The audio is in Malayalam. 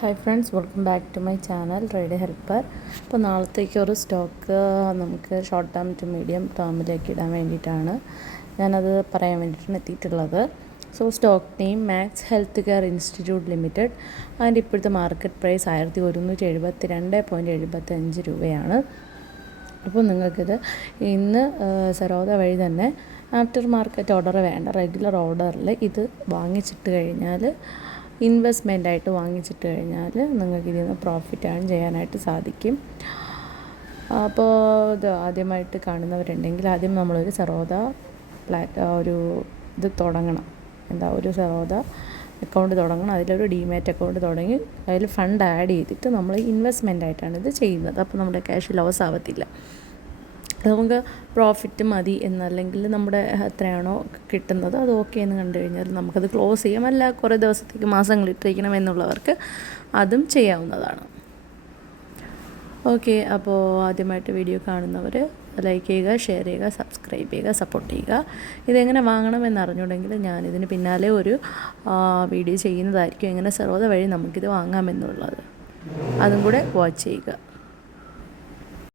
Hi friends, welcome back to my channel trade helper. അപ്പോൾ നാളത്തേക്ക് ഒരു സ്റ്റോക്ക് നമുക്ക് ഷോർട്ട് ടേം ടു മീഡിയം ടേമിലേക്ക് ഇടാൻ വേണ്ടിയിട്ടാണ് ഞാനത് പറയാൻ വേണ്ടിയിട്ടാണ് എത്തിയിട്ടുള്ളത്. So stock name Max Healthcare Institute Limited. അതിൻ്റെ ഇപ്പോഴത്തെ മാർക്കറ്റ് പ്രൈസ് 1172.75 രൂപയാണ്. അപ്പോൾ നിങ്ങൾക്കിത് ഇന്ന് സരോദ വഴി തന്നെ ആഫ്റ്റർ മാർക്കറ്റ് ഓർഡർ വേണ്ട, റെഗുലർ ഓർഡറിൽ ഇത് വാങ്ങിച്ചിട്ട് കഴിഞ്ഞാൽ ഇൻവെസ്റ്റ്മെൻറ്റായിട്ട് വാങ്ങിച്ചിട്ട് കഴിഞ്ഞാൽ നിങ്ങൾക്ക് ഇതിൽ നിന്ന് പ്രോഫിറ്റ് ഏൺ ചെയ്യാനായിട്ട് സാധിക്കും. അപ്പോൾ ഇത് ആദ്യമായിട്ട് കാണുന്നവരുണ്ടെങ്കിൽ ആദ്യം നമ്മളൊരു സരോദ ഒരു ഇത് തുടങ്ങണം. ഒരു സരോദ അക്കൗണ്ട് തുടങ്ങണം. അതിലൊരു ഡിമാറ്റ് അക്കൗണ്ട് തുടങ്ങി അതിൽ ഫണ്ട് ആഡ് ചെയ്തിട്ട് നമ്മൾ ഇൻവെസ്റ്റ്മെൻറ്റായിട്ടാണ് ഇത് ചെയ്യുന്നത്. അപ്പോൾ നമ്മുടെ ക്യാഷ് ലോസ് ആവത്തില്ല. നമുക്ക് പ്രോഫിറ്റ് മതി എന്നല്ലെങ്കിൽ നമ്മുടെ എത്രയാണോ കിട്ടുന്നത് അത് ഓക്കെ എന്ന് കണ്ടു കഴിഞ്ഞാൽ നമുക്കത് ക്ലോസ് ചെയ്യാം. അല്ല കുറേ ദിവസത്തേക്ക് മാസങ്ങളിട്ടിരിക്കണം എന്നുള്ളവർക്ക് അതും ചെയ്യാവുന്നതാണ്. ഓക്കെ, അപ്പോൾ ആദ്യമായിട്ട് വീഡിയോ കാണുന്നവർ ലൈക്ക് ചെയ്യുക, ഷെയർ ചെയ്യുക, സബ്സ്ക്രൈബ് ചെയ്യുക, സപ്പോർട്ട് ചെയ്യുക. ഇതെങ്ങനെ വാങ്ങണമെന്ന് അറിഞ്ഞുണ്ടെങ്കിൽ ഞാനിതിന് പിന്നാലെ ഒരു വീഡിയോ ചെയ്യുന്നതായിരിക്കും, എങ്ങനെ സരോദ വഴി നമുക്കിത് വാങ്ങാമെന്നുള്ളത്. അതും കൂടെ വാച്ച് ചെയ്യുക.